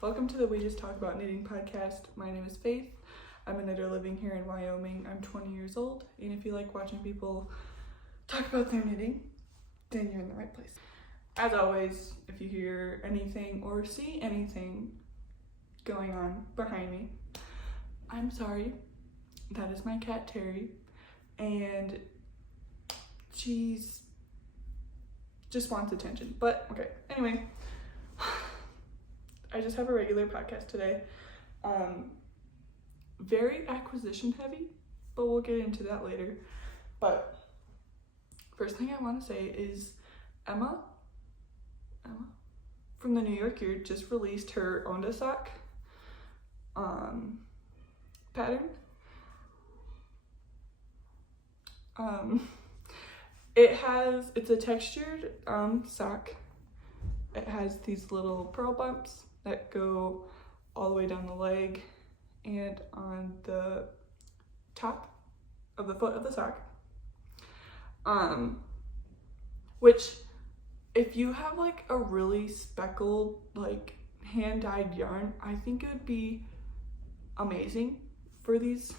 Welcome to the We Just Talk About Knitting podcast. My name is Faith. I'm a knitter living here in Wyoming. I'm 20 years old, and if you like watching people talk about their knitting, then you're in the right place. As always, if you hear anything or see anything going on behind me, I'm sorry. That is my cat Terry, and she's just wants attention. But okay, anyway, I just have a regular podcast today. Very acquisition heavy, but we'll get into that later. But first thing I want to say is Emma from the New Yorker just released her Onda Sock pattern. It's a textured sock. It has these little purl bumps that go all the way down the leg and on the top of the foot of the sock. Which, if you have like a really speckled, like hand-dyed yarn, I think it would be amazing for these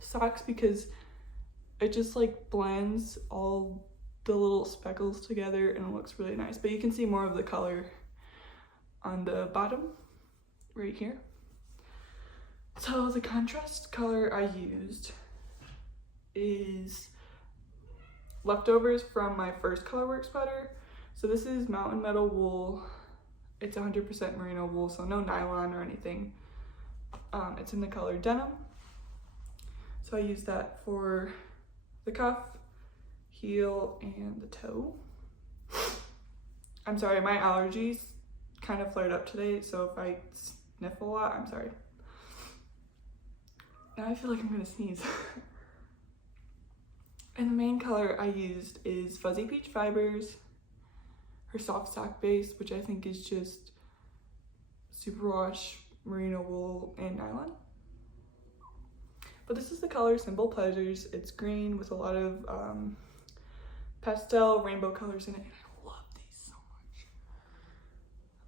socks because it just like blends all the little speckles together and it looks really nice. But you can see more of the color on the bottom right here. So the contrast color I used is leftovers from my first Colorwork sweater. So this is Mountain Meadow Wool. It's 100% merino wool, so no nylon or anything. It's in the color denim. So I used that for the cuff, heel, and the toe. I'm sorry, my allergies kind of flared up today, so if I sniff a lot, I'm sorry. Now I feel like I'm gonna sneeze. And the main color I used is Fuzzy Peach Fibers, her soft sock base, which I think is just Superwash Marino wool and nylon. But this is the color Simple Pleasures. It's green with a lot of pastel rainbow colors in it, and I love these so much.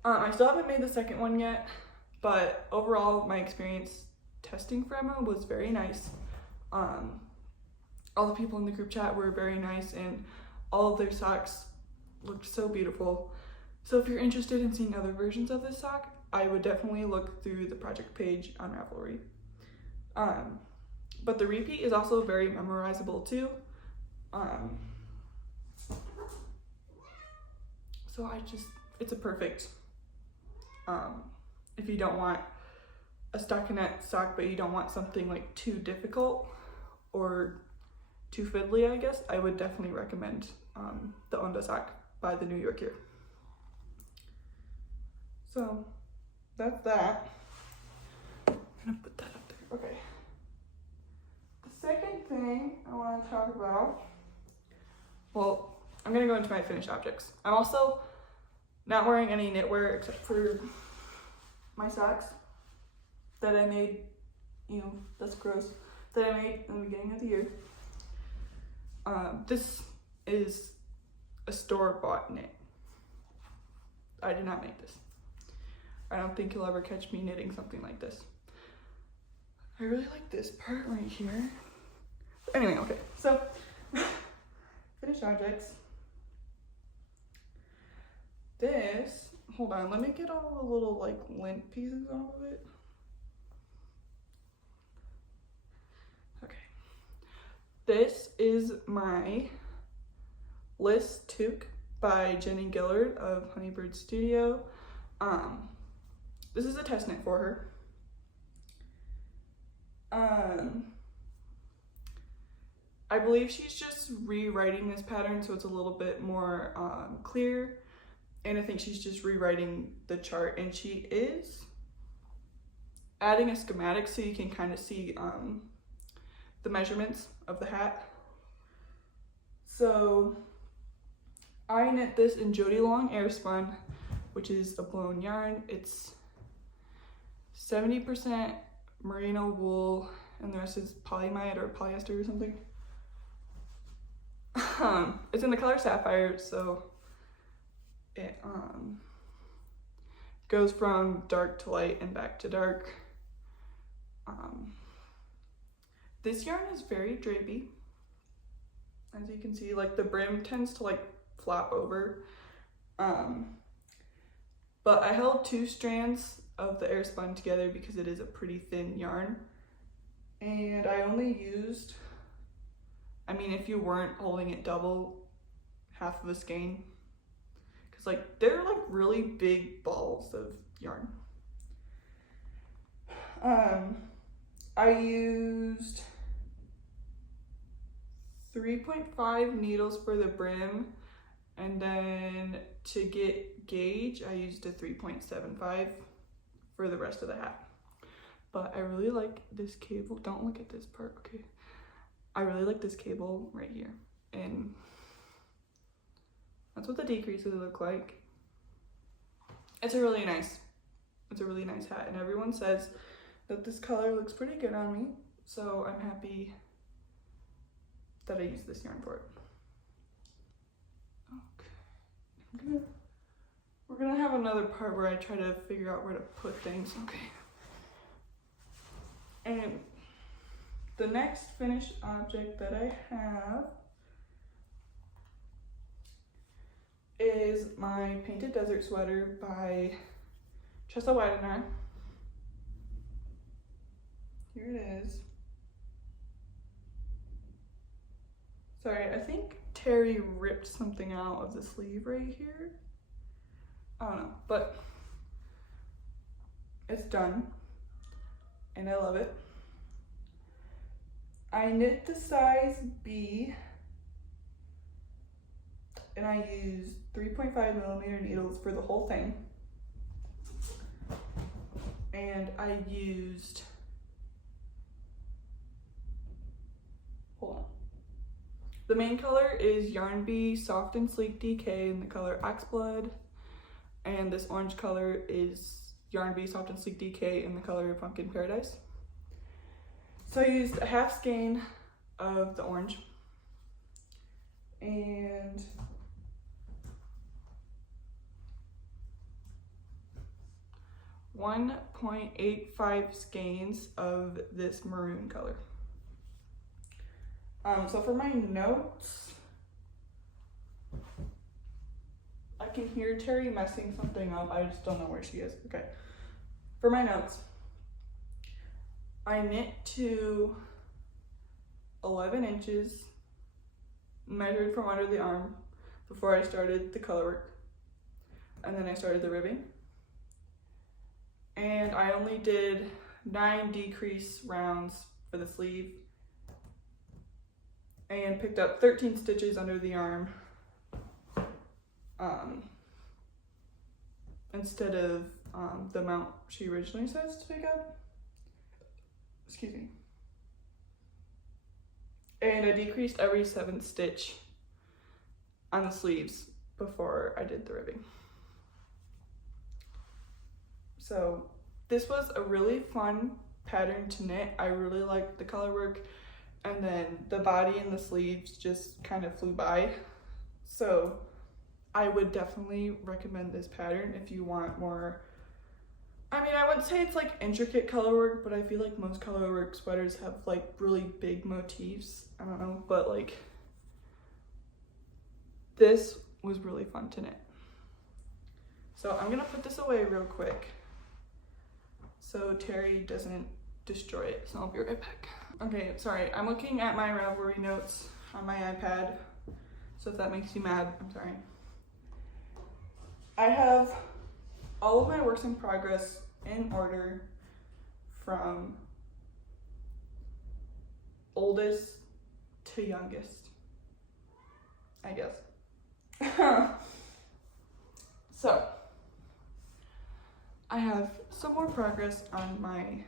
I still haven't made the second one yet, but overall my experience testing for Emma was very nice. All the people in the group chat were very nice, and all of their socks looked so beautiful. So if you're interested in seeing other versions of this sock, I would definitely look through the project page on Ravelry. But the repeat is also very memorizable too. So it's a perfect, if you don't want a stockinette sock, but you don't want something like too difficult or too fiddly, I guess, I would definitely recommend the Onda Sock by the New Yorker. So that's that. I'm gonna put that up there. Okay. The second thing I want to talk about, well, I'm gonna go into my finished objects. I'm also not wearing any knitwear except for my socks that I made, that's gross, that I made in the beginning of the year. This is a store-bought knit. I did not make this. I don't think you'll ever catch me knitting something like this. I really like this part right here. Anyway, okay, so finished objects. This, hold on, let me get all the little like lint pieces off of it. Okay. This is my Liss Toque by Jenny Gillard of HoneyBird Studio. This is a test knit for her. I believe she's just rewriting this pattern so it's a little bit more clear, and I think she's just rewriting the chart, and she is adding a schematic so you can kind of see the measurements of the hat. So I knit this in Jody Long Airspun, which is a blown yarn. It's 70% merino wool and the rest is polyamide or polyester or something. It's in the color sapphire, so Goes from dark to light and back to dark. This yarn is very drapey. As you can see, like the brim tends to like flap over. But I held 2 strands of the Airspun together because it is a pretty thin yarn. And I only used, I mean, if you weren't holding it double, half of a skein. Cause like, they're like really big balls of yarn. I used 3.5 needles for the brim, and then to get gauge, I used a 3.75 for the rest of the hat. But I really like this cable. Don't look at this part, okay? I really like this cable right here, and that's what the decreases look like. It's a really nice hat, and everyone says that this color looks pretty good on me, so I'm happy that I used this yarn for it. Okay, we're gonna have another part where I try to figure out where to put things. Okay. And the next finished object that I have is my Painted Desert Sweater by Tressa Weidenaar. Here it is. Sorry, I think Terry ripped something out of the sleeve right here. I don't know, but it's done, and I love it. I knit the size B, and I used 3.5mm needles for the whole thing. And I used, hold on. The main color is Yarn Bee Soft and Sleek DK in the color Oxblood, and this orange color is Yarn Bee Soft and Sleek DK in the color Pumpkin Paradise. So I used a half skein of the orange and .85 skeins of this maroon color. So for my notes, I can hear Terry messing something up. I just don't know where she is. Okay. For my notes, I knit to 11 inches, measured from under the arm before I started the color work, and then I started the ribbing. And I only did 9 decrease rounds for the sleeve and picked up 13 stitches under the arm instead of the amount she originally says to pick up. Excuse me. And I decreased every 7th stitch on the sleeves before I did the ribbing. So this was a really fun pattern to knit. I really liked the color work, and then the body and the sleeves just kind of flew by. So I would definitely recommend this pattern if you want more. I mean, I wouldn't say it's like intricate color work, but I feel like most color work sweaters have like really big motifs. I don't know, but like this was really fun to knit. So I'm gonna put this away real quick so Terry doesn't destroy it. So I'll be right back. Okay, sorry, I'm looking at my Ravelry notes on my iPad. So if that makes you mad, I'm sorry. I have all of my works in progress in order from oldest to youngest, I guess. So I have some more progress on my,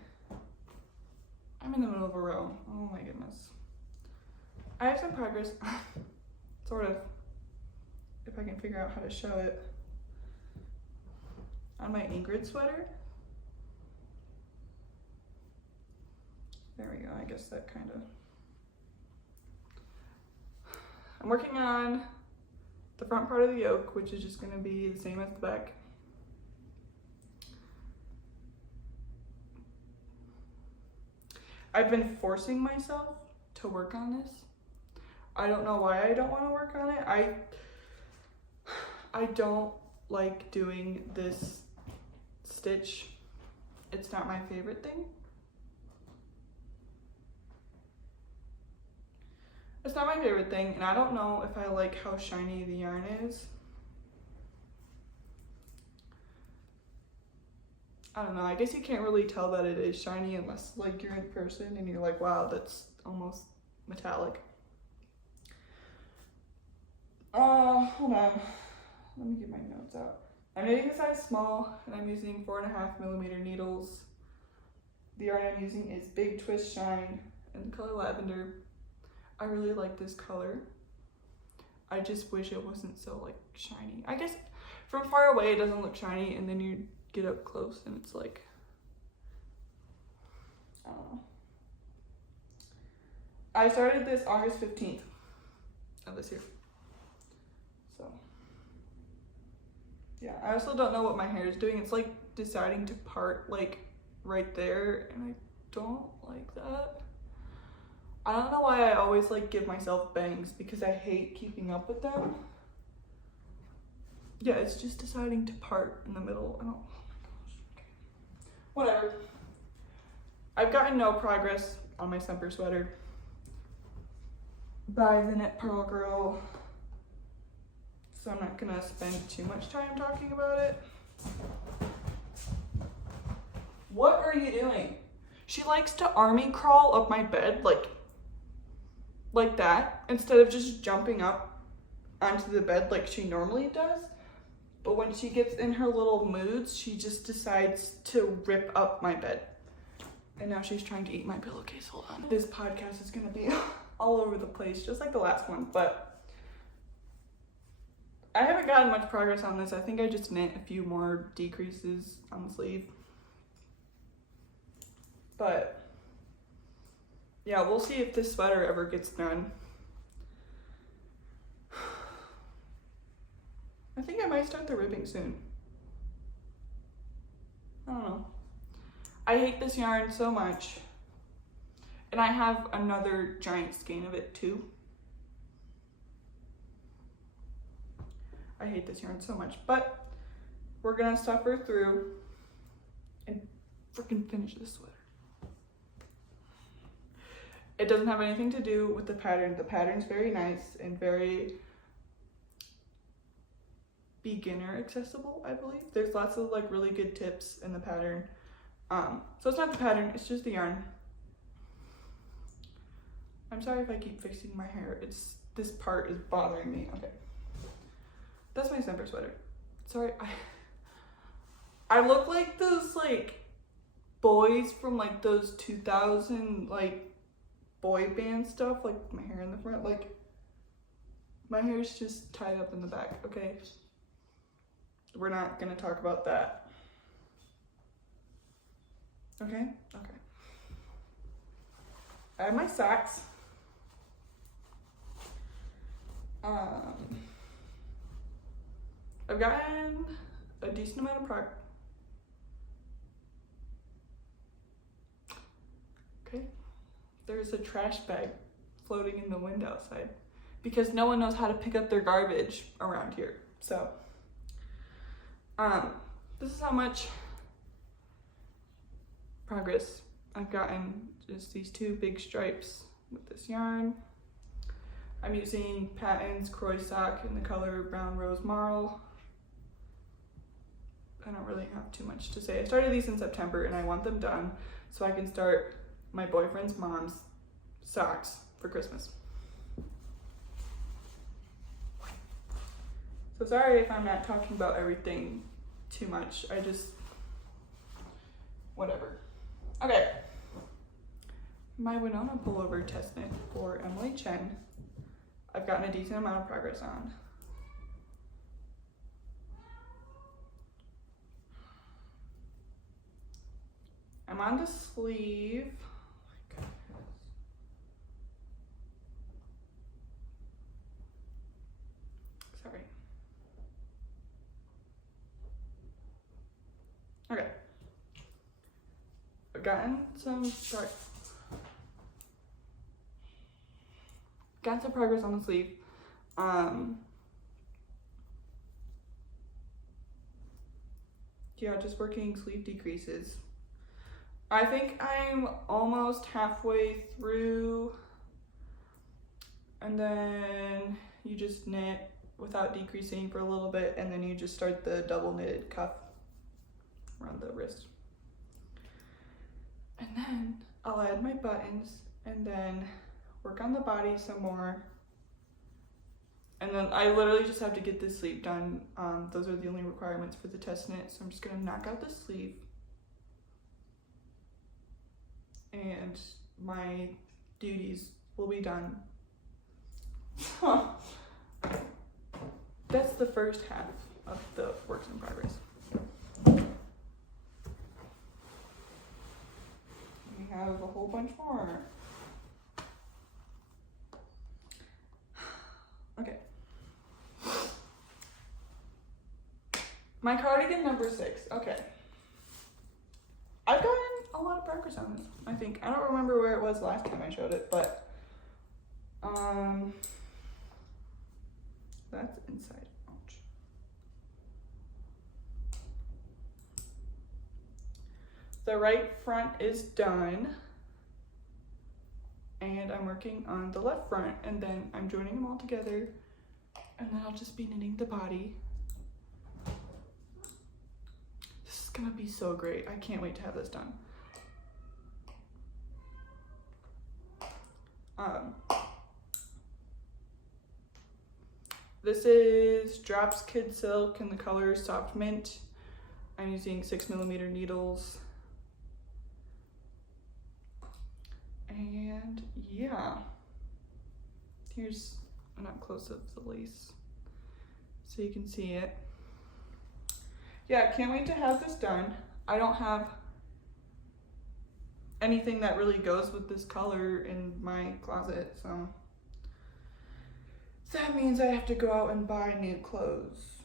I'm in the middle of a row. Oh my goodness. I have some progress, sort of, if I can figure out how to show it, on my Ingrid sweater. There we go, I guess that kind of. I'm working on the front part of the yoke, which is just gonna be the same as the back. I've been forcing myself to work on this. I don't know why I don't want to work on it. I don't like doing this stitch. It's not my favorite thing. It's not my favorite thing, and I don't know if I like how shiny the yarn is. I don't know, I guess you can't really tell that it is shiny unless like you're in person and you're like, wow, that's almost metallic. Hold on, let me get my notes out. I'm knitting a size small and I'm using 4.5mm needles. The yarn I'm using is Big Twist Shine in the color Lavender. I really like this color. I just wish it wasn't so like shiny. I guess from far away it doesn't look shiny, and then you get up close and it's like, I don't know. I started this August 15th of this year. So yeah, I also don't know what my hair is doing. It's like deciding to part like right there, and I don't like that. I don't know why I always like give myself bangs, because I hate keeping up with them. Yeah, it's just deciding to part in the middle. I don't, oh my gosh, okay. Whatever. I've gotten no progress on my Semper sweater by the Knit Purl girl, so I'm not gonna spend too much time talking about it. What are you doing? She likes to army crawl up my bed like that, instead of just jumping up onto the bed like she normally does. But when she gets in her little moods, she just decides to rip up my bed. And now she's trying to eat my pillowcase. Hold on. This podcast is gonna be all over the place, just like the last one, but I haven't gotten much progress on this. I think I just knit a few more decreases on the sleeve. But yeah, we'll see if this sweater ever gets done. I think I might start the ribbing soon. I don't know. I hate this yarn so much. And I have another giant skein of it too. I hate this yarn so much, but we're gonna suffer through and freaking finish this sweater. It doesn't have anything to do with the pattern. The pattern's very nice and very beginner accessible, I believe. There's lots of like really good tips in the pattern. So it's not the pattern, it's just the yarn. I'm sorry if I keep fixing my hair. This part is bothering me. Okay. That's my Semper sweater. Sorry, I look like those like boys from like those 2000 like boy band stuff, like my hair in the front, like my hair's just tied up in the back. Okay, we're not gonna talk about that. Okay. I have my socks. I've gotten a decent amount of progress. Okay. There's a trash bag floating in the wind outside because no one knows how to pick up their garbage around here. So, this is how much progress I've gotten. Just these two big stripes with this yarn. I'm using Patton's Croy Sock in the color Brown Rose Marl. I don't really have too much to say. I started these in September and I want them done so I can start my boyfriend's mom's socks for Christmas. So sorry if I'm not talking about everything too much. Whatever. Okay. My Winona pullover test knit for Emily Chen. I've gotten a decent amount of progress on. I'm on the sleeve. Oh my goodness. Sorry. Okay. I've gotten some got some progress on the sleeve. Yeah, just working sleeve decreases. I think I'm almost halfway through, and then you just knit without decreasing for a little bit, and then you just start the double knitted cuff around the wrist. And then I'll add my buttons and then work on the body some more. And then I literally just have to get this sleeve done. Those are the only requirements for the test knit. So I'm just gonna knock out the sleeve. And my duties will be done. That's the first half of the works in progress. We have a whole bunch more. Okay. My cardigan number 6. Okay. I've gotten a lot of progress on this, I think. I don't remember where it was last time I showed it, but that's inside. Ouch. The right front is done. And I'm working on the left front, and then I'm joining them all together, and then I'll just be knitting the body. This is gonna be so great. I can't wait to have this done. This is Drops Kid Silk in the color Soft Mint. I'm using 6mm needles. And yeah, here's an up close of the lace so you can see it. Yeah, can't wait to have this done. I don't have anything that really goes with this color in my closet, so that means I have to go out and buy new clothes.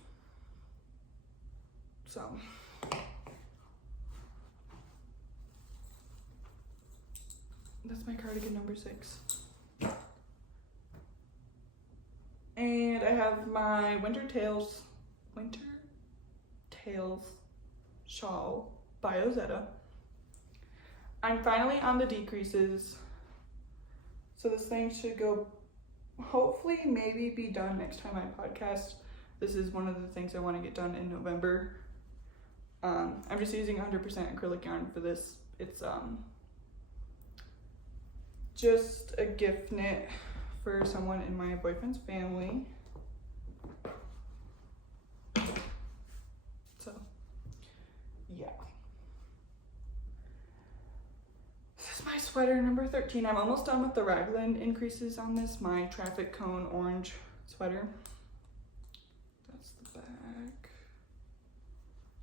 So that's my cardigan number 6. And I have my winter tails shawl by Ozetta. I'm finally on the decreases. So this thing should go, hopefully maybe be done next time I podcast. This is one of the things I want to get done in November. I'm just using 100% acrylic yarn for this. It's just a gift knit for someone in my boyfriend's family. So, yeah. This is my sweater number 13. I'm almost done with the raglan increases on this, my traffic cone orange sweater. That's the back.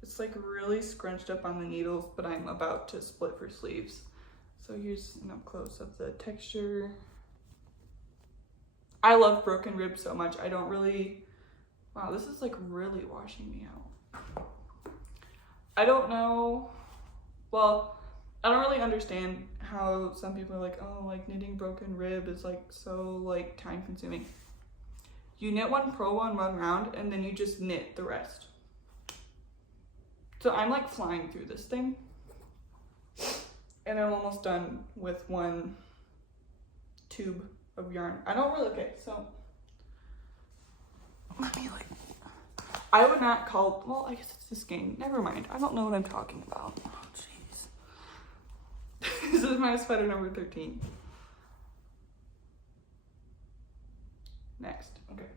It's like really scrunched up on the needles, but I'm about to split for sleeves. So here's an up close of the texture. I love broken ribs so much. I don't really, wow, this is like really washing me out. I don't know, well, I don't really understand how some people are like, oh, like knitting broken rib is like so like time consuming. You knit one purl, one run round, and then you just knit the rest. So I'm like flying through this thing. And I'm almost done with one tube of yarn. I don't really, okay, so let me like, I would not call, well, I guess it's this game. Never mind. I don't know what I'm talking about. Oh, jeez. This is my sweater number 13. Next, okay.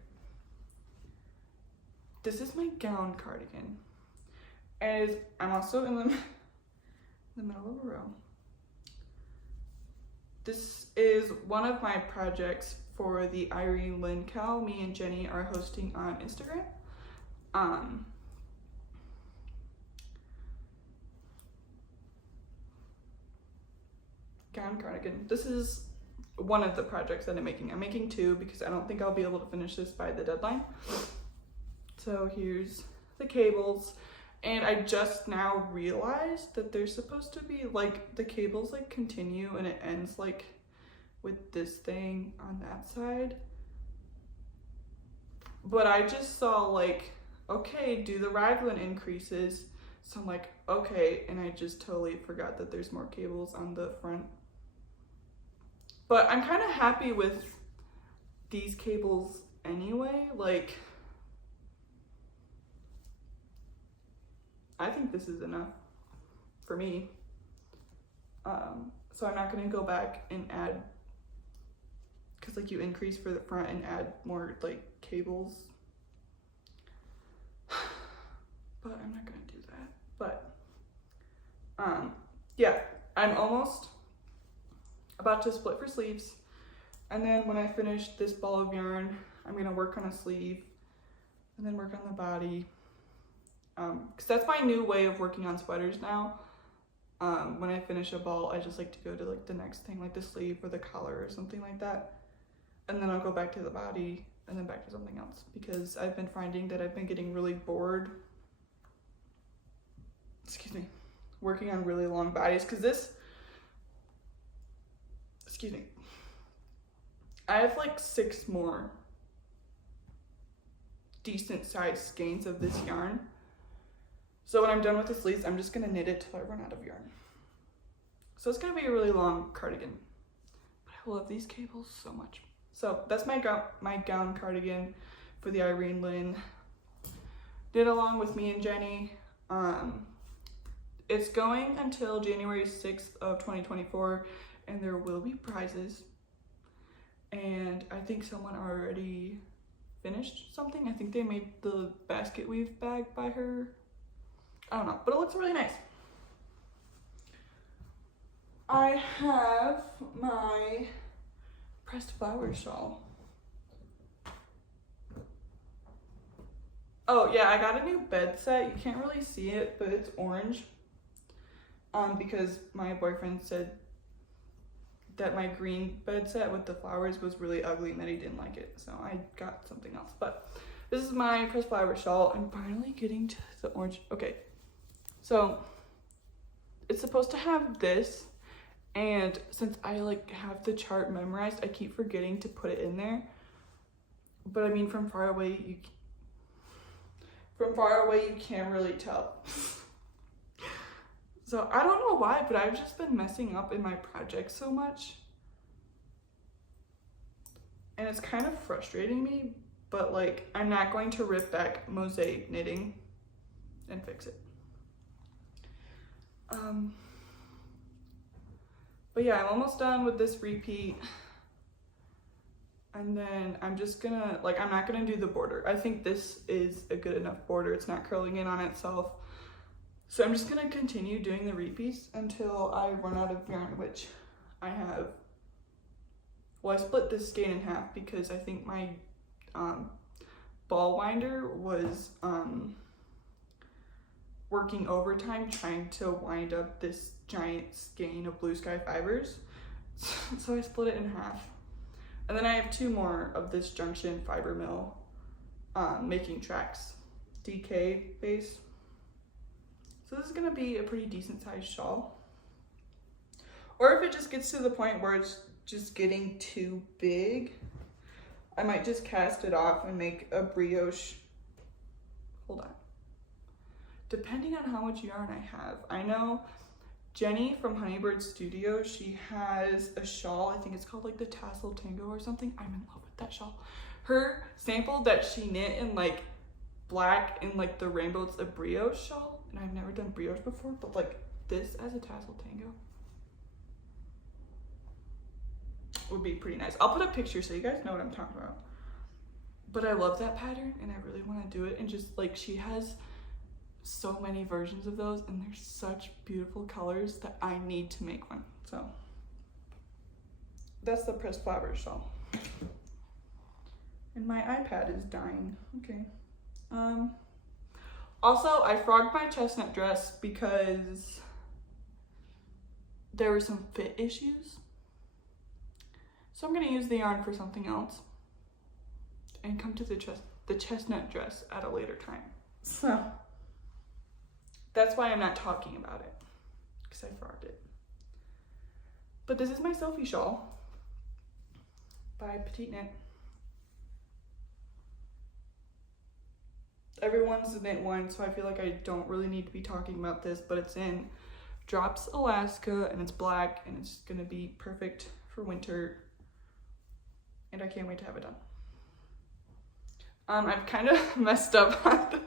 This is my gown cardigan. And I'm also in the middle of a row. This is one of my projects for the Irene Lynn Cal me and Jenny are hosting on Instagram. Gown cardigan. This is one of the projects that I'm making. I'm making 2 because I don't think I'll be able to finish this by the deadline. So here's the cables. And I just now realized that there's supposed to be like the cables like continue and it ends like with this thing on that side. But I just saw like, okay, do the raglan increases. So I'm like, okay, and I just totally forgot that there's more cables on the front. But I'm kind of happy with these cables anyway. Like, I think this is enough for me. So I'm not gonna go back and add, because like you increase for the front and add more like cables. But I'm not gonna do that. But yeah, I'm almost about to split for sleeves. And then when I finish this ball of yarn, I'm gonna work on a sleeve and then work on the body. Because that's my new way of working on sweaters now. When I finish a ball, I just like to go to like the next thing, like the sleeve or the collar or something like that. And then I'll go back to the body and then back to something else, because I've been finding that I've been getting really bored, excuse me, working on really long bodies. Because this, excuse me, I have like 6 more decent sized skeins of this yarn. So when I'm done with the sleeves, I'm just gonna knit it till I run out of yarn. So it's gonna be a really long cardigan. But I love these cables so much. So that's my gown cardigan for the Irene Lynn. Did along with me and Jenny. It's going until January 6th of 2024, and there will be prizes. And I think someone already finished something. I think they made the basket weave bag by her. I don't know, but it looks really nice. I have my pressed flower shawl. Oh yeah, I got a new bed set. You can't really see it, but it's orange. Because my boyfriend said that my green bed set with the flowers was really ugly and that he didn't like it. So I got something else. But this is my pressed flower shawl. I'm finally getting to the orange. Okay. So it's supposed to have this, and since I like have the chart memorized, I keep forgetting to put it in there. But I mean, from far away you can't really tell. So I don't know why, but I've just been messing up in my projects so much, and it's kind of frustrating me. But like, I'm not going to rip back mosaic knitting and fix it. But yeah, I'm almost done with this repeat, and then I'm just gonna, like, I'm not gonna do the border. I think this is a good enough border. It's not curling in on itself. So I'm just gonna continue doing the repeats until I run out of yarn, which I have. Well, I split this skein in half because I think my ball winder was working overtime trying to wind up this giant skein of blue sky fibers. So I split it in half. And then I have 2 more of this junction fiber mill making tracks DK base. So this is gonna be a pretty decent sized shawl. Or if it just gets to the point where it's just getting too big, I might just cast it off and make a brioche. Hold on. Depending on how much yarn I have. I know Jenny from HoneyBird Studio, she has a shawl. I think it's called like the Tassel Tango or something. I'm in love with that shawl. Her sample that she knit in like black and like the rainbow, it's a brioche shawl. And I've never done brioche before, but like this as a Tassel Tango would be pretty nice. I'll put a picture so you guys know what I'm talking about. But I love that pattern and I really want to do it. And just like, she has so many versions of those and they're such beautiful colors that I need to make one. So that's the pressed flower shawl. And my iPad is dying. Okay. Also, I frogged my chestnut dress because there were some fit issues. So I'm gonna use the yarn for something else and come to the chestnut dress at a later time. So that's why I'm not talking about it, because I frogged it. But this is my selfie shawl. by PetiteKnit. Everyone's knit one, so I feel like I don't really need to be talking about this, but it's in Drops Alaska and it's black and it's gonna be perfect for winter. And I can't wait to have it done. I've kind of messed up on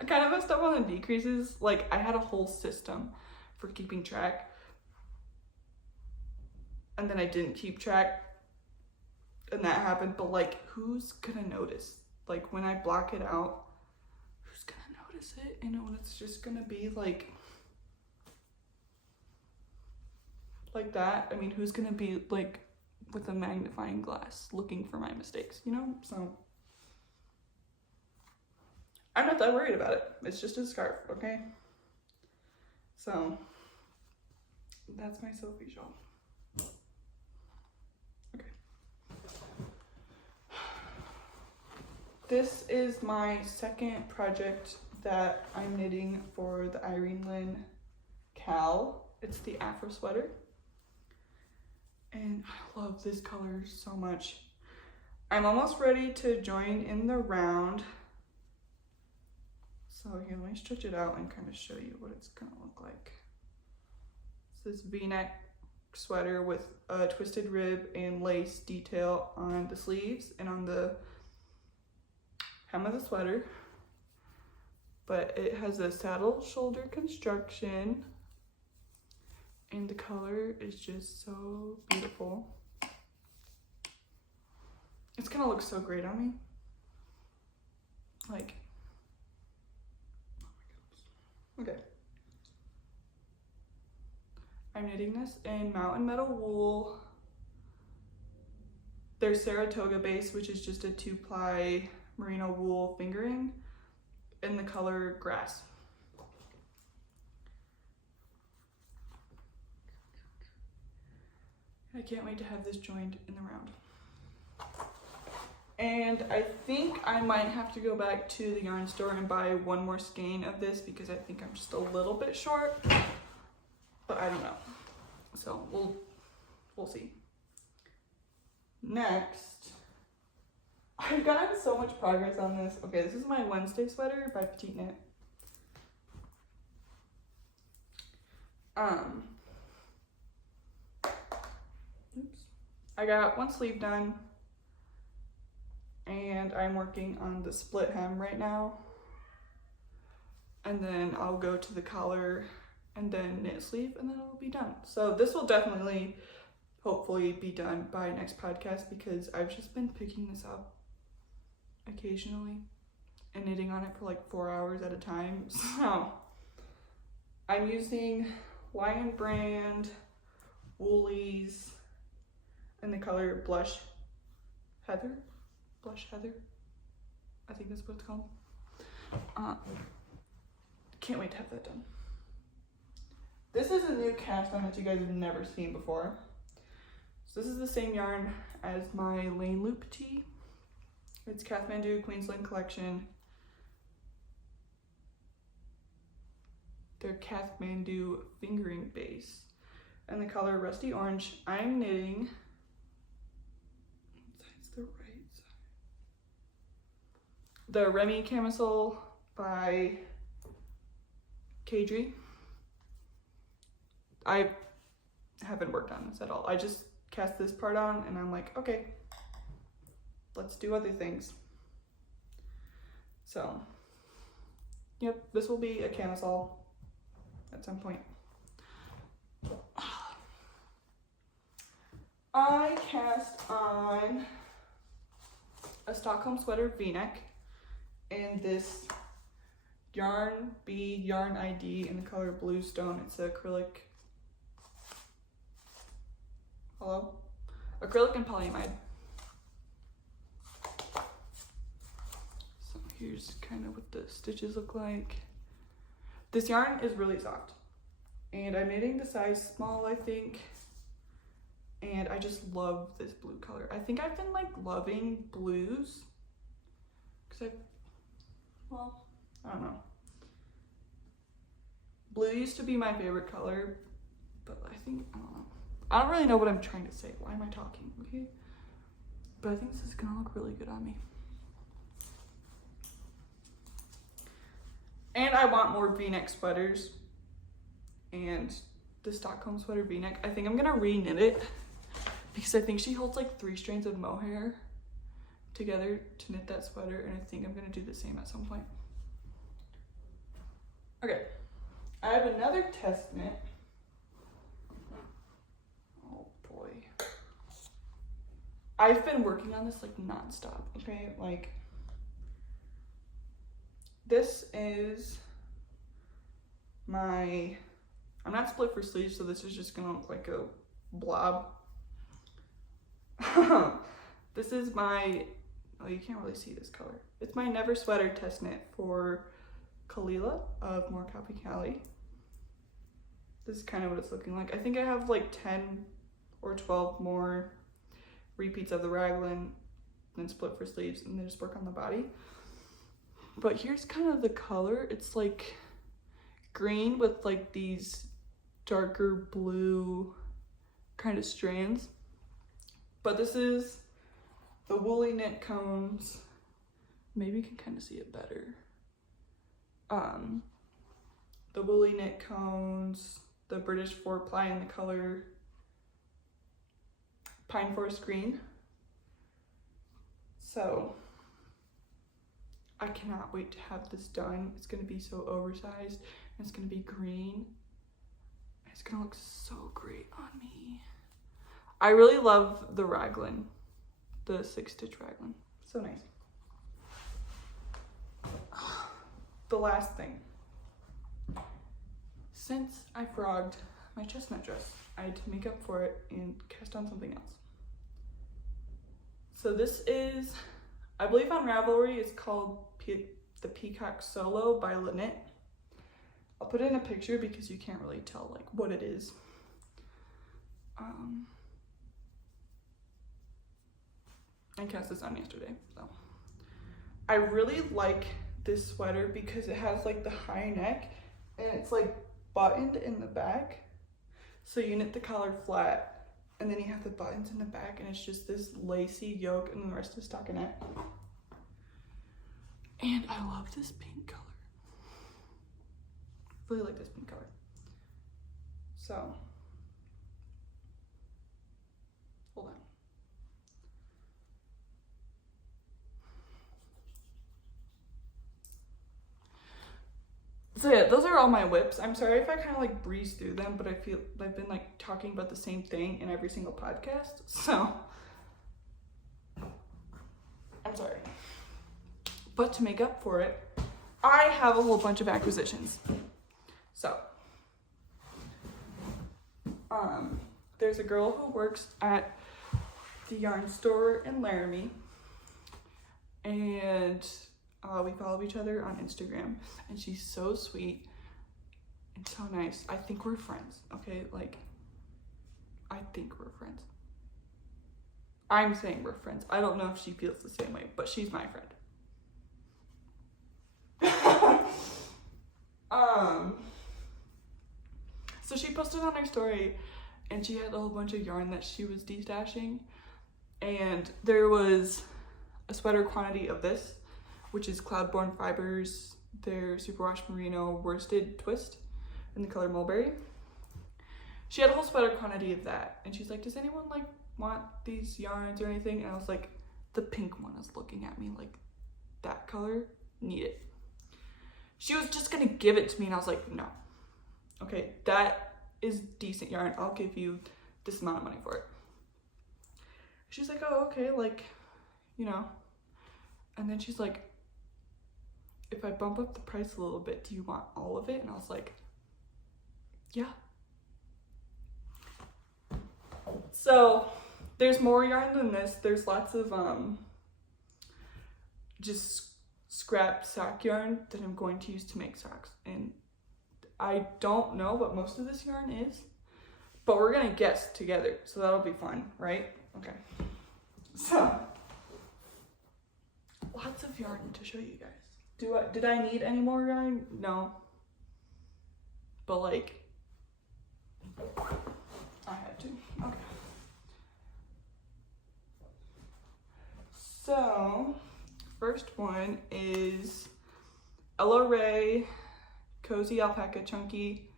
the decreases. Like, I had a whole system for keeping track, and then I didn't keep track, and that happened. But like, who's gonna notice? Like, when I block it out, who's gonna notice it? And it's just gonna be like that. I mean, who's gonna be like with a magnifying glass looking for my mistakes, you know? So I'm not that worried about it. It's just a scarf, okay? So that's my Selfie shawl. Okay. This is my second project that I'm knitting for the Irene Lynn Cal. It's the Afro Sweater. And I love this color so much. I'm almost ready to join in the round. So here, let me stretch it out and kind of show you what it's gonna look like. It's this V-neck sweater with a twisted rib and lace detail on the sleeves and on the hem of the sweater. But it has a saddle shoulder construction, and the color is just so beautiful. It's gonna look so great on me. Like, okay. I'm knitting this in Mountain Meadow Wool. There's Saratoga base, which is just a 2-ply merino wool fingering, in the color Grass. I can't wait to have this joined in the round. And I think I might have to go back to the yarn store and buy one more skein of this because I think I'm just a little bit short, but I don't know. So we'll see. Next, I've gotten so much progress on this. Okay, this is my Wednesday sweater by PetiteKnit. Oops. I got one sleeve done, and I'm working on the split hem right now. And then I'll go to the collar and then knit sleeve, and then it'll be done. So this will definitely, hopefully, be done by next podcast because I've just been picking this up occasionally and knitting on it for like 4 hours at a time. So I'm using Lion Brand Woolies in the color Blush Heather. I think that's what it's called. Can't wait to have that done. This is a new cast on that you guys have never seen before. So this is the same yarn as my Lane Loop tee. It's Kathmandu Queensland collection. They're Kathmandu fingering base. And the color Rusty Orange. I'm knitting, that's the right side, the Remy camisole by Kadri. I haven't worked on this at all. I just cast this part on and I'm like, okay, let's do other things. So, yep, this will be a camisole at some point. I cast on a Stockholm Sweater V-neck in this Yarn Bead Yarn ID in the color Bluestone. It's acrylic. Hello? Acrylic and polyamide. So here's kind of what the stitches look like. This yarn is really soft. And I'm knitting the size small, I think. And I just love this blue color. I think I've been like loving blues. Cause I don't know. Blue used to be my favorite color, but I think, I don't know. I don't really know what I'm trying to say. Why am I talking? Okay. but I think this is gonna look really good on me. And I want more V-neck sweaters, and the Stockholm Sweater V-neck, I think I'm gonna re-knit it because I think she holds like 3 strands of mohair together to knit that sweater, and I think I'm gonna do the same at some point. Okay, I have another test knit. Oh boy. I've been working on this like nonstop, okay? Like, this is my, I'm not split for sleeves, so this is just gonna look like a blob. This is my, oh, you can't really see this color. It's my Never Sweater test knit for Kalila of More Copy Cali. This is kind of what it's looking like. I think I have like 10 or 12 more repeats of the raglan, then split for sleeves, and then just work on the body. But here's kind of the color. It's like green with like these darker blue kind of strands. But this is the woolly knit cones. Maybe you can kind of see it better. The woolly knit cones, the British 4-ply in the color Pine Forest Green. So I cannot wait to have this done. It's gonna be so oversized, and it's gonna be green. It's gonna look so great on me. I really love the raglan, the 6-stitch raglan. So nice. The last thing. Since I frogged my chestnut dress, I had to make up for it and cast on something else. So this is, I believe on Ravelry, it's called the Peacock Solo by Knit. I'll put in a picture because you can't really tell like what it is. I cast this on yesterday, so. I really like this sweater because it has like the high neck and it's like buttoned in the back. So you knit the collar flat and then you have the buttons in the back and it's just this lacy yoke and the rest is stockinette. And I love this pink color. Really like this pink color. So, hold on. So yeah, those are all my whips. I'm sorry if I kind of like breeze through them, but I feel I've been like talking about the same thing in every single podcast, so I'm sorry. But to make up for it, I have a whole bunch of acquisitions. So, there's a girl who works at the yarn store in Laramie, and we follow each other on Instagram, and she's so sweet and so nice. I think we're friends, okay? Like, I think we're friends. I'm saying we're friends. I don't know if she feels the same way, but she's my friend. So she posted on her story, and she had a whole bunch of yarn that she was destashing, and there was a sweater quantity of this, which is Cloudborne Fibers, their Superwash Merino worsted twist in the color Mulberry. She had a whole sweater quantity of that, and she's like, does anyone like want these yarns or anything? And I was like, the pink one is looking at me like, that color, need it. She was just gonna give it to me, and I was like, no. Okay, that is decent yarn. I'll give you this amount of money for it. She's like, oh, okay, like, you know. And then she's like, if I bump up the price a little bit, do you want all of it? And I was like, yeah. So there's more yarn than this. There's lots of just scrap sock yarn that I'm going to use to make socks. And I don't know what most of this yarn is, but we're gonna guess together. So that'll be fun, right? Okay. So lots of yarn to show you guys. Did I need any more yarn? No. But like, I had to. Okay. So, first one is Ella Ray Cozy Alpaca Chunky.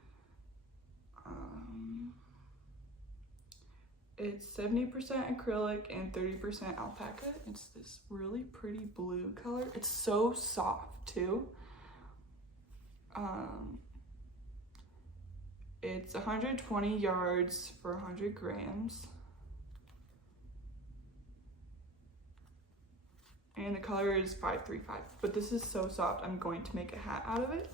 It's 70% acrylic and 30% alpaca. It's this really pretty blue color. It's so soft too. It's 120 yards for 100 grams. And the color is 535. But this is so soft, I'm going to make a hat out of it.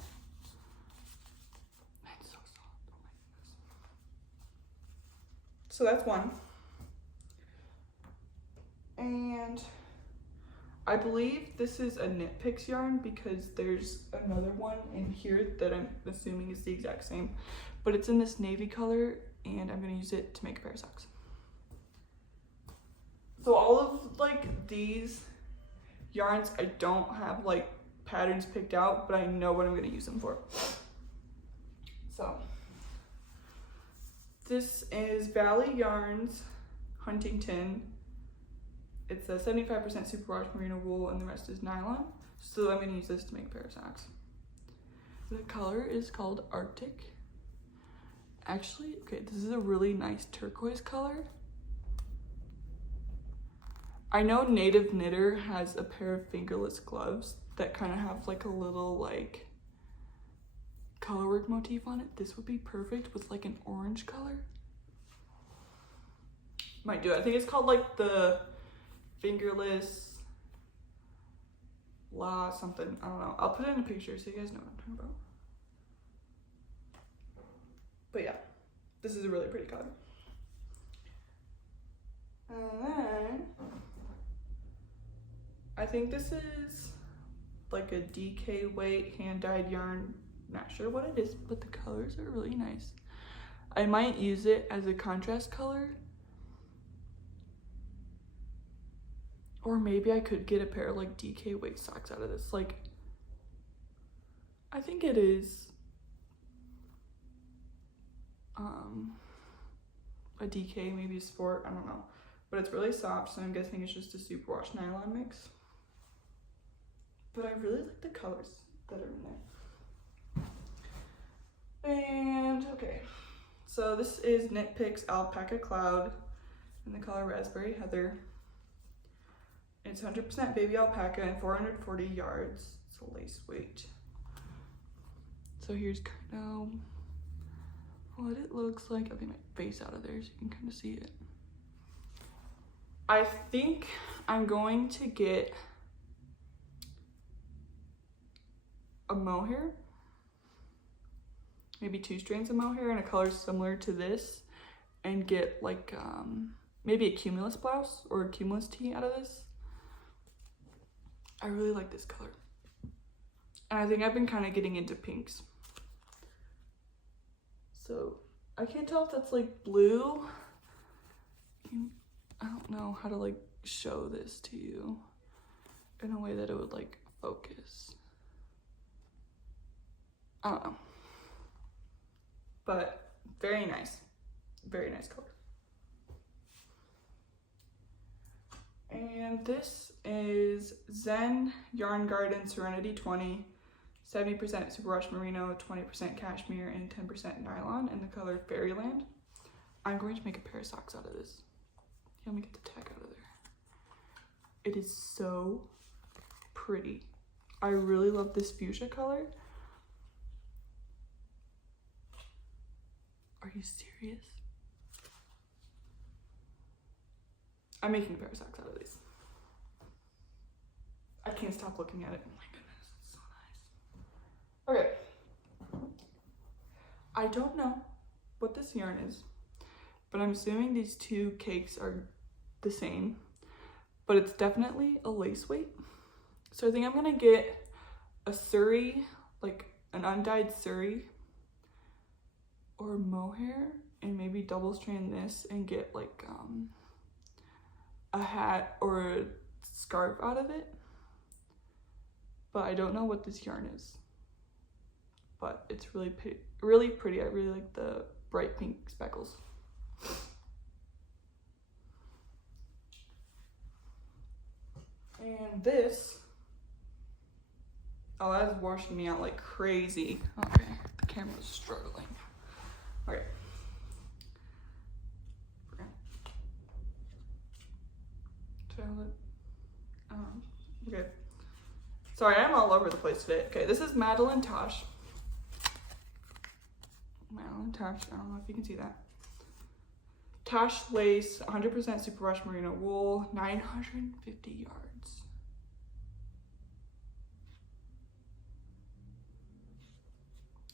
It's so soft, oh my goodness. So that's one. And I believe this is a Nitpic yarn because there's another one in here that I'm assuming is the exact same. But it's in this navy color and I'm gonna use it to make a pair of socks. So all of like these yarns, I don't have like patterns picked out, but I know what I'm gonna use them for. So this is Valley Yarns Huntington. It's a 75% superwash merino wool and the rest is nylon. So I'm gonna use this to make a pair of socks. The color is called Arctic. Actually, okay, this is a really nice turquoise color. I know Native Knitter has a pair of fingerless gloves that kind of have like a little like colorwork motif on it. This would be perfect with like an orange color. Might do it. I think it's called like the fingerless something. I don't know. I'll put it in a picture so you guys know what I'm talking about. But yeah, this is a really pretty color. And then I think this is like a DK weight hand-dyed yarn. Not sure what it is, but the colors are really nice. I might use it as a contrast color. Or maybe I could get a pair of like DK weight socks out of this. Like, I think it is a DK, maybe a sport, I don't know. But it's really soft, so I'm guessing it's just a superwash nylon mix. But I really like the colors that are in there. And okay, so this is Nitpic's Alpaca Cloud in the color Raspberry Heather. It's 100% baby alpaca and 440 yards. It's a lace weight. So here's kind of what it looks like. I'll get my face out of there so you can kind of see it. I think I'm going to get a mohair, maybe 2 strands of mohair in a color similar to this, and get like maybe a cumulus blouse or a cumulus tee out of this. I really like this color. And I think I've been kind of getting into pinks. So I can't tell if that's like blue. I don't know how to like show this to you in a way that it would like focus. I don't know. But very nice color. And this is Zen Yarn Garden Serenity 20, 70% Superwash Merino, 20% Cashmere, and 10% Nylon in the color Fairyland. I'm going to make a pair of socks out of this. Let me get the tag out of there. It is so pretty. I really love this fuchsia color. Are you serious? I'm making a pair of socks out of these. I can't stop looking at it. Oh my goodness, it's so nice. Okay. I don't know what this yarn is, but I'm assuming these 2 cakes are the same, but it's definitely a lace weight. So I think I'm gonna get a Surrey, like an undyed Surrey or mohair, and maybe double strand this and get like a hat or a scarf out of it. But I don't know what this yarn is, but it's really pretty. I really like the bright pink speckles. And this, oh, that is washing me out like crazy. Okay, the camera's struggling. Okay. Okay. Sorry, I'm all over the place today. Okay, this is Madeline Tash. Madeline Tash, I don't know if you can see that. Tash Lace, 100% Superwash Marino wool, 950 yards.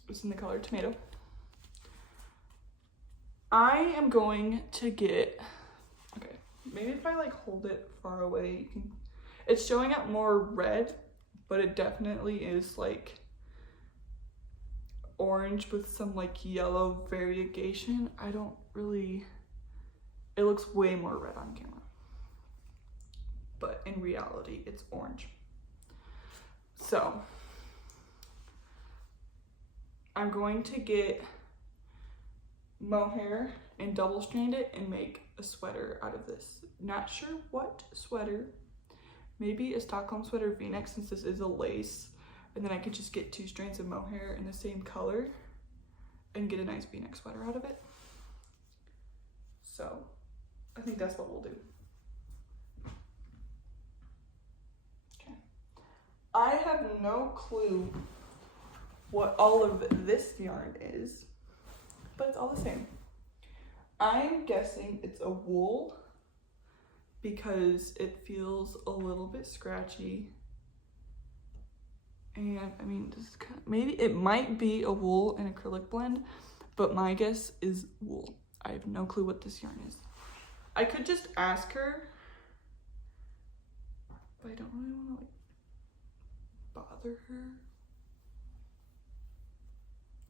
It's in the color tomato. I am going to get, okay, maybe if I like hold it far away, you can, it's showing up more red, but it definitely is like orange with some like yellow variegation. I don't really, it looks way more red on camera, but in reality it's orange. So I'm going to get mohair and double strand it and make a sweater out of this. Not sure what sweater. Maybe a Stockholm Sweater v-neck, since this is a lace, and then I could just get 2 strands of mohair in the same color and get a nice v-neck sweater out of it. So I think that's what we'll do. Okay. I have no clue what all of this yarn is, but it's all the same. I'm guessing it's a wool because it feels a little bit scratchy. And I mean, this is kind of, maybe it might be a wool and acrylic blend, but my guess is wool. I have no clue what this yarn is. I could just ask her, but I don't really want to like bother her.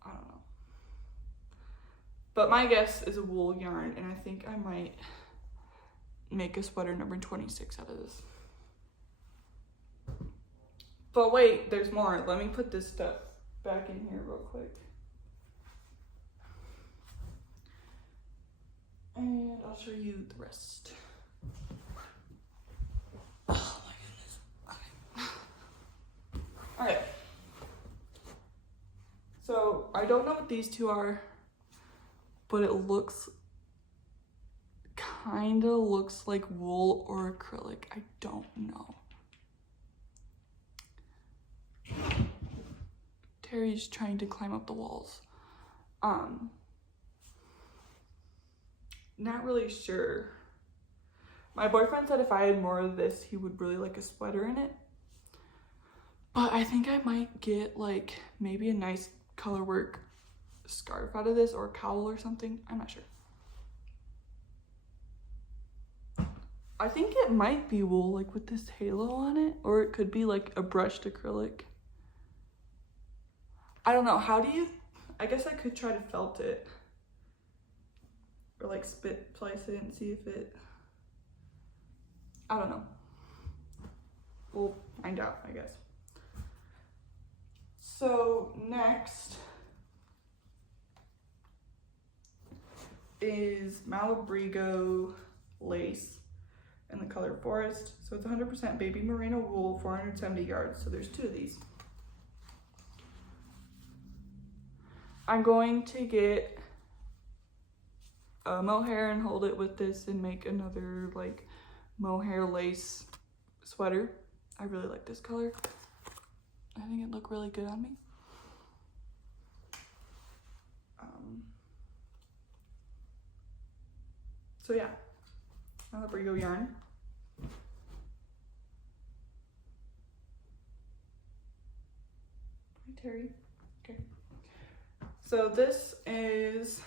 I don't know. But my guess is a wool yarn, and I think I might make a sweater number 26 out of this. But wait, there's more. Let me put this stuff back in here real quick. And I'll show you the rest. Oh my goodness. Okay. Alright. So I don't know what these two are, but it kinda looks like wool or acrylic. I don't know. Terry's trying to climb up the walls. Not really sure. My boyfriend said if I had more of this, he would really like a sweater in it. But I think I might get like maybe a nice color work scarf out of this, or a cowl or something. I'm not sure. I think it might be wool, like with this halo on it, or it could be like a brushed acrylic. I don't know. How do you, I guess I could try to felt it or like spit place it and see if it, I don't know. We'll find out, I guess. So next is Malabrigo lace in the color forest. So it's 100% baby merino wool, 470 yards. So there's 2 of these. I'm going to get a mohair and hold it with this and make another like mohair lace sweater. I really like this color. I think it'd look really good on me. So yeah, Malabrigo yarn. Hi Terry. Okay. So this is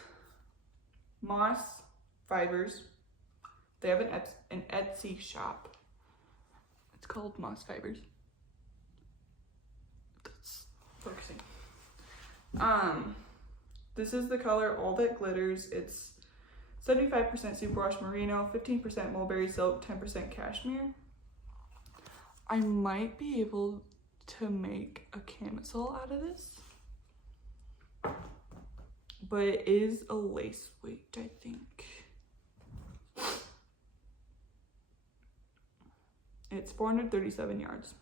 Moss Fibers. They have an Etsy shop. It's called Moss Fibers. That's focusing. This is the color All That Glitters. It's 75% Superwash Merino, 15% mulberry silk, 10% cashmere. I might be able to make a camisole out of this, but it is a lace weight, I think. It's 437 yards.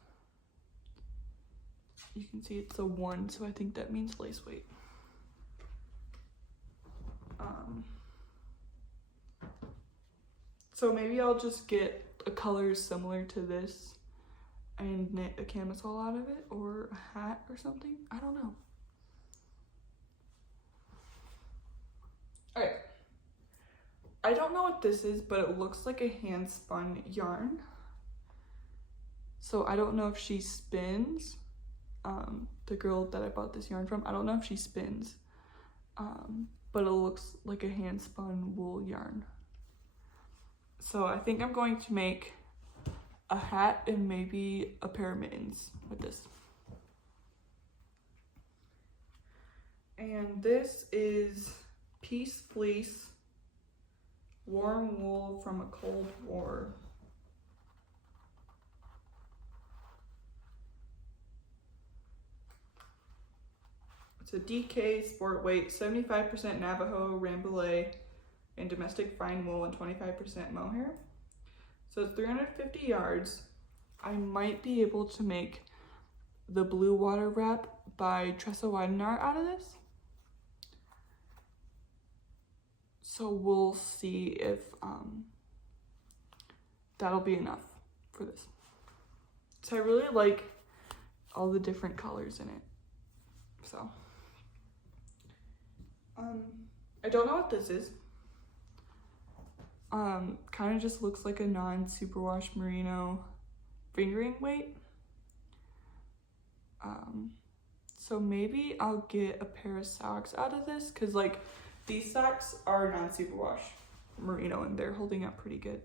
You can see it's a 1, so I think that means lace weight. So maybe I'll just get a color similar to this and knit a camisole out of it, or a hat or something. I don't know. All right. I don't know what this is, but it looks like a hand spun yarn. So I don't know if she spins. The girl that I bought this yarn from, I don't know if she spins, but it looks like a hand spun wool yarn. So I think I'm going to make a hat and maybe a pair of mittens with this. And this is Peace Fleece, warm wool from a cold war. It's a DK sport weight, 75% Navajo, Rambouillet, and domestic fine wool, and 25% mohair. So it's 350 yards. I might be able to make the blue water wrap by Tressa Weidenaar out of this. So we'll see if that'll be enough for this. So I really like all the different colors in it. So I don't know what this is. Kind of just looks like a non-Superwash Marino fingering weight. So maybe I'll get a pair of socks out of this, because like these socks are non-Superwash Marino and they're holding up pretty good.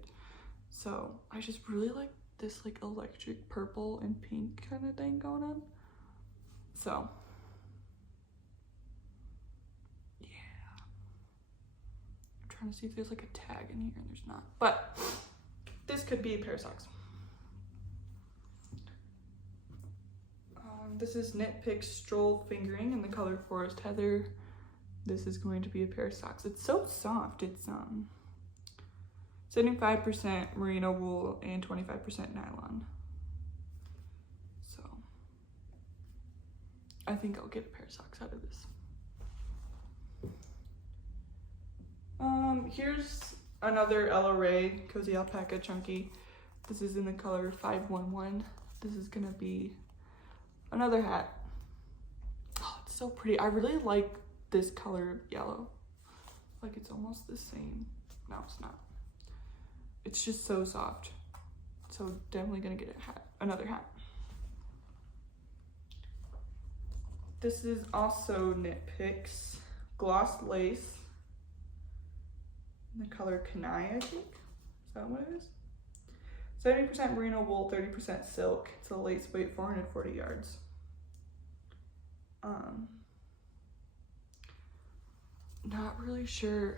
So I just really like this like electric purple and pink kind of thing going on. So trying to see if there's like a tag in here, and there's not, but this could be a pair of socks. This is Nitpic Stroll Fingering in the color Forest Heather. This is going to be a pair of socks. It's so soft. It's 75% merino wool and 25% nylon. So I think I'll get a pair of socks out of this. Here's another LRA Cozy Alpaca Chunky. This is in the color 511. This is gonna be another hat. Oh, it's so pretty. I really like this color of yellow. Like it's almost the same. No, it's not. It's just so soft. So definitely gonna get a hat, another hat. This is also Nitpic's Gloss Lace in the color Kanai, I think. Is that what it is? 70% merino wool, 30% silk. It's a lace weight, 440 yards. Not really sure.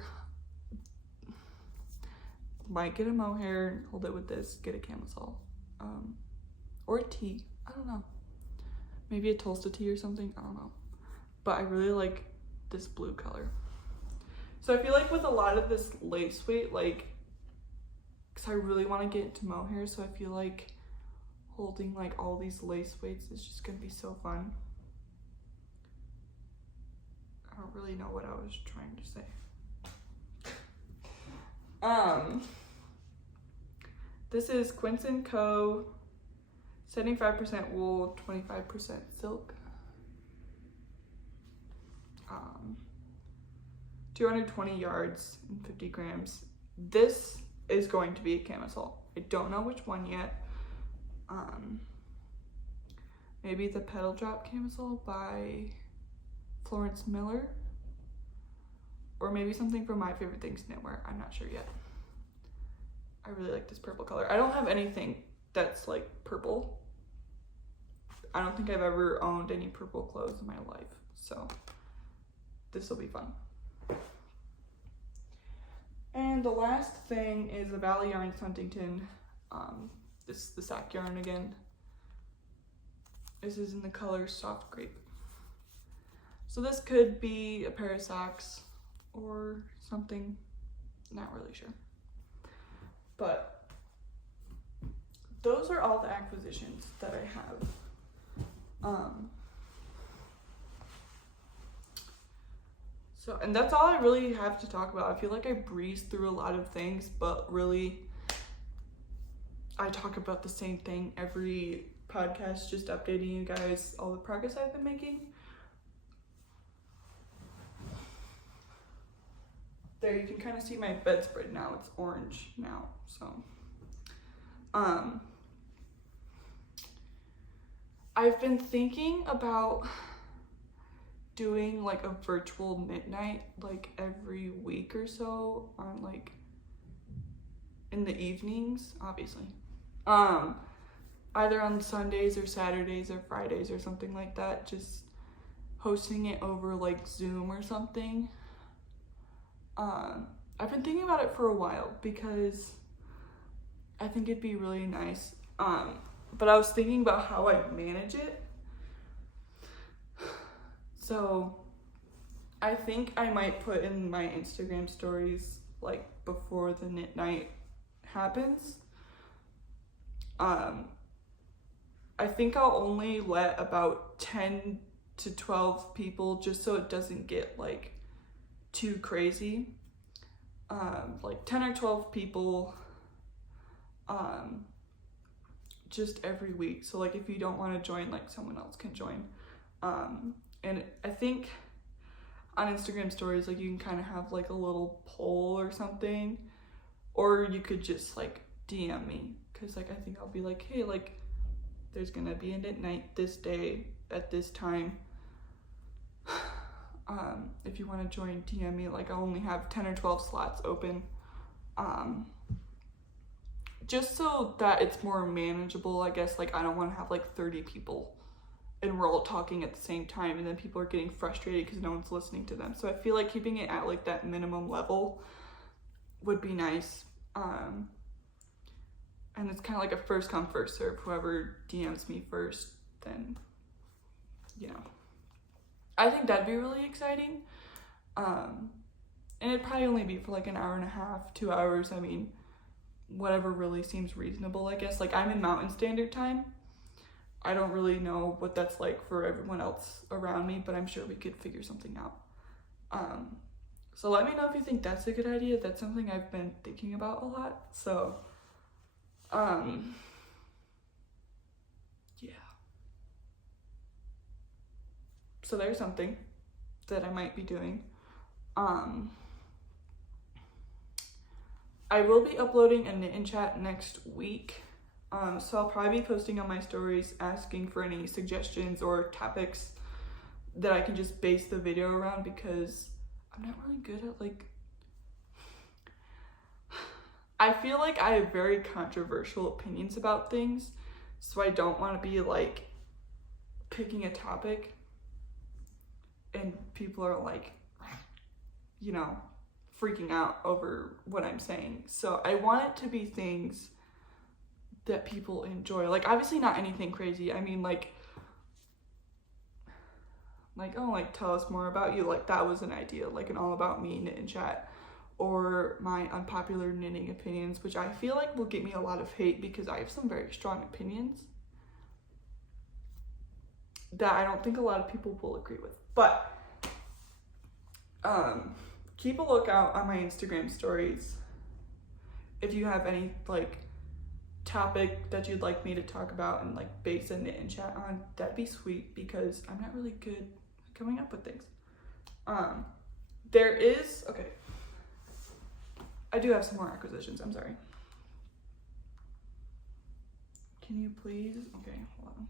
Might get a mohair, hold it with this, get a camisole. Or a tee, I don't know. Maybe a Tulsa tee or something, I don't know. But I really like this blue color. So I feel like with a lot of this lace weight, like, because I really want to get into mohair, so I feel like holding like all these lace weights is just gonna be so fun. I don't really know what I was trying to say. This is Quince & Co. 75% wool, 25% silk. 220 yards and 50 grams. This is going to be a camisole. I don't know which one yet. Maybe the Petal Drop camisole by Florence Miller, or maybe something from My Favorite Things Knitwear. I'm not sure yet. I really like this purple color. I don't have anything that's like purple. I don't think I've ever owned any purple clothes in my life, so this will be fun. And the last thing is a Valley Yarns Huntington. This is the sack yarn again. This is in the color Soft Grape. So this could be a pair of socks or something, not really sure. But those are all the acquisitions that I have. So, and that's all I really have to talk about. I feel like I breezed through a lot of things, but really I talk about the same thing every podcast, just updating you guys all the progress I've been making. There, you can kind of see my bedspread now. It's orange now, so. I've been thinking about doing like a virtual knit night like every week or so on like in the evenings, obviously. Either on Sundays or Saturdays or Fridays or something like that, just hosting it over like Zoom or something. I've been thinking about it for a while because I think it'd be really nice. But I was thinking about how I manage it. So I think I might put in my Instagram stories like before the knit night happens. I think I'll only let about 10 to 12 people just so it doesn't get like too crazy. Like 10 or 12 people just every week. So like if you don't want to join, like someone else can join. And I think on Instagram stories, like you can kind of have like a little poll or something, or you could just like DM me, because like I think I'll be like, hey, like there's gonna be a knit night this day at this time. If you want to join, DM me. Like I only have 10 or 12 slots open, just so that it's more manageable, I guess. Like I don't want to have like 30 people and we're all talking at the same time, and then people are getting frustrated because no one's listening to them. So I feel like keeping it at like that minimum level would be nice. And it's kind of like a first come first serve. Whoever DMs me first, then, you know, I think that'd be really exciting. And it'd probably only be for like an hour and a half, 2 hours. I mean, whatever really seems reasonable, I guess. Like I'm in Mountain Standard Time. I don't really know what that's like for everyone else around me, but I'm sure we could figure something out. So let me know if you think that's a good idea. That's something I've been thinking about a lot. So, yeah. So there's something that I might be doing. I will be uploading a knit and chat next week. So I'll probably be posting on my stories asking for any suggestions or topics that I can just base the video around, because I'm not really good at like, I feel like I have very controversial opinions about things, so I don't want to be like picking a topic and people are like, you know, freaking out over what I'm saying. So I want it to be things that people enjoy. Like obviously not anything crazy. I mean like oh, like tell us more about you. Like that was an idea, like an all about me knit and chat, or my unpopular knitting opinions, which I feel like will get me a lot of hate because I have some very strong opinions that I don't think a lot of people will agree with. But keep a lookout on my Instagram stories if you have any like topic that you'd like me to talk about and like base a knit and chat on. That'd be sweet, because I'm not really good at coming up with things. There is, okay, I do have some more acquisitions. I'm sorry. Can you please, okay, hold on.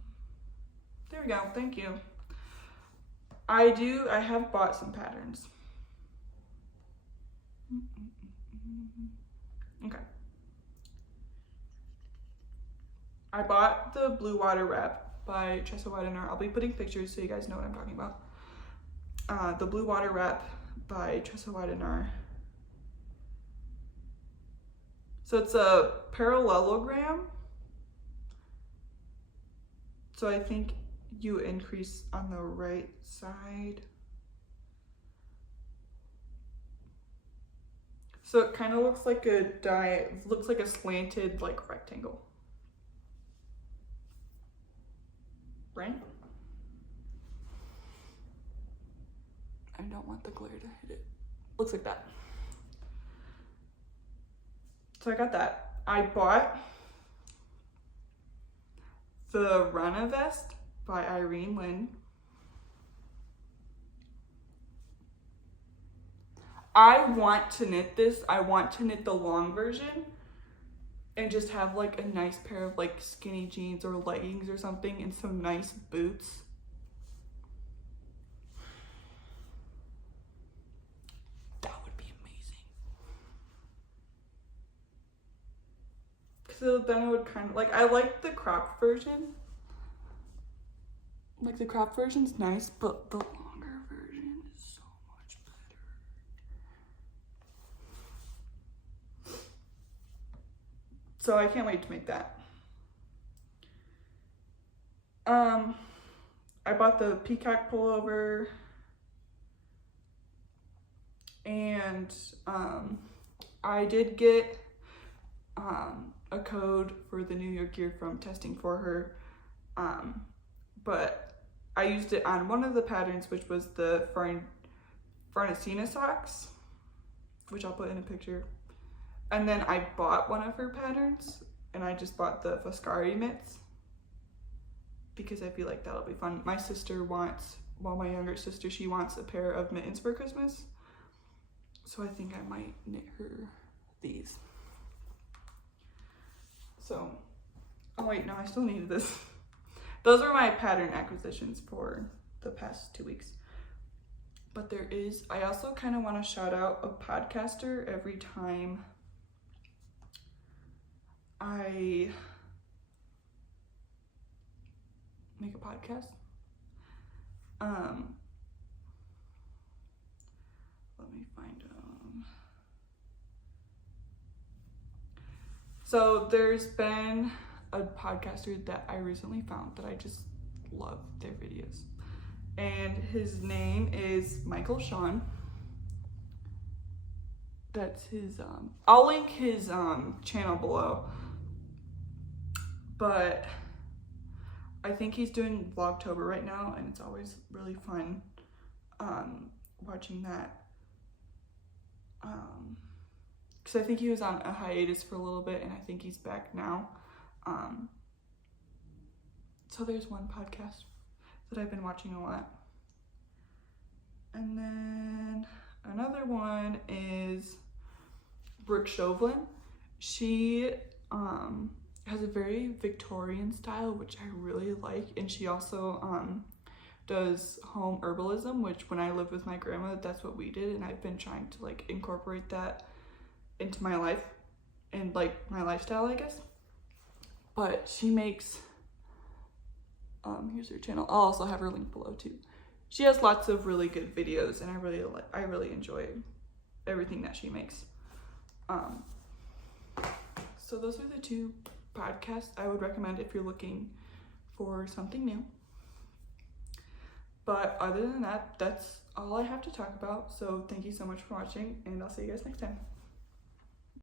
There we go, thank you. I have bought some patterns. Okay. I bought the Blue Water Wrap by Tressa Weidenaar. I'll be putting pictures so you guys know what I'm talking about. The Blue Water Wrap by Tressa Weidenaar. So it's a parallelogram. So I think you increase on the right side. So it kind of looks like a slanted like rectangle. right? I don't want the glare to hit it. Looks like that. So I got that. I bought the Rana Vest by Irene Lynn. I want to knit this. I want to knit the long version and just have like a nice pair of like skinny jeans or leggings or something and some nice boots. That would be amazing. So then it would kind of like, I like the cropped version. Like the cropped version's nice, but the longer version is so much better. So I can't wait to make that. I bought the Peacock pullover, and I did get a code for the New York gear from testing for her, but I used it on one of the patterns, which was the Farnesina socks, which I'll put in a picture. And then I bought one of her patterns, and I just bought the Foscari mitts because I feel like that'll be fun. My sister wants, well, my younger sister, she wants a pair of mittens for Christmas. So I think I might knit her these. So, oh wait, no, I still needed this. Those are my pattern acquisitions for the past 2 weeks. But there is, I also kind of want to shout out a podcaster every time I make a podcast. Let me find them. So there's been a podcaster that I recently found that I just love their videos. And his name is Michael Sean. That's his, I'll link his channel below. But I think he's doing Vlogtober right now, and it's always really fun watching that. Because I think he was on a hiatus for a little bit, and I think he's back now. So there's one podcast that I've been watching a lot. And then another one is Brooke Chauvelin. She has a very Victorian style, which I really like, and she also does home herbalism, which when I lived with my grandma, that's what we did, and I've been trying to like incorporate that into my life and like my lifestyle, I guess. But she makes, here's her channel. I'll also have her link below too. She has lots of really good videos, and I really enjoy everything that she makes. So those are the two podcasts I would recommend if you're looking for something new. But other than that, that's all I have to talk about. So thank you so much for watching, and I'll see you guys next time.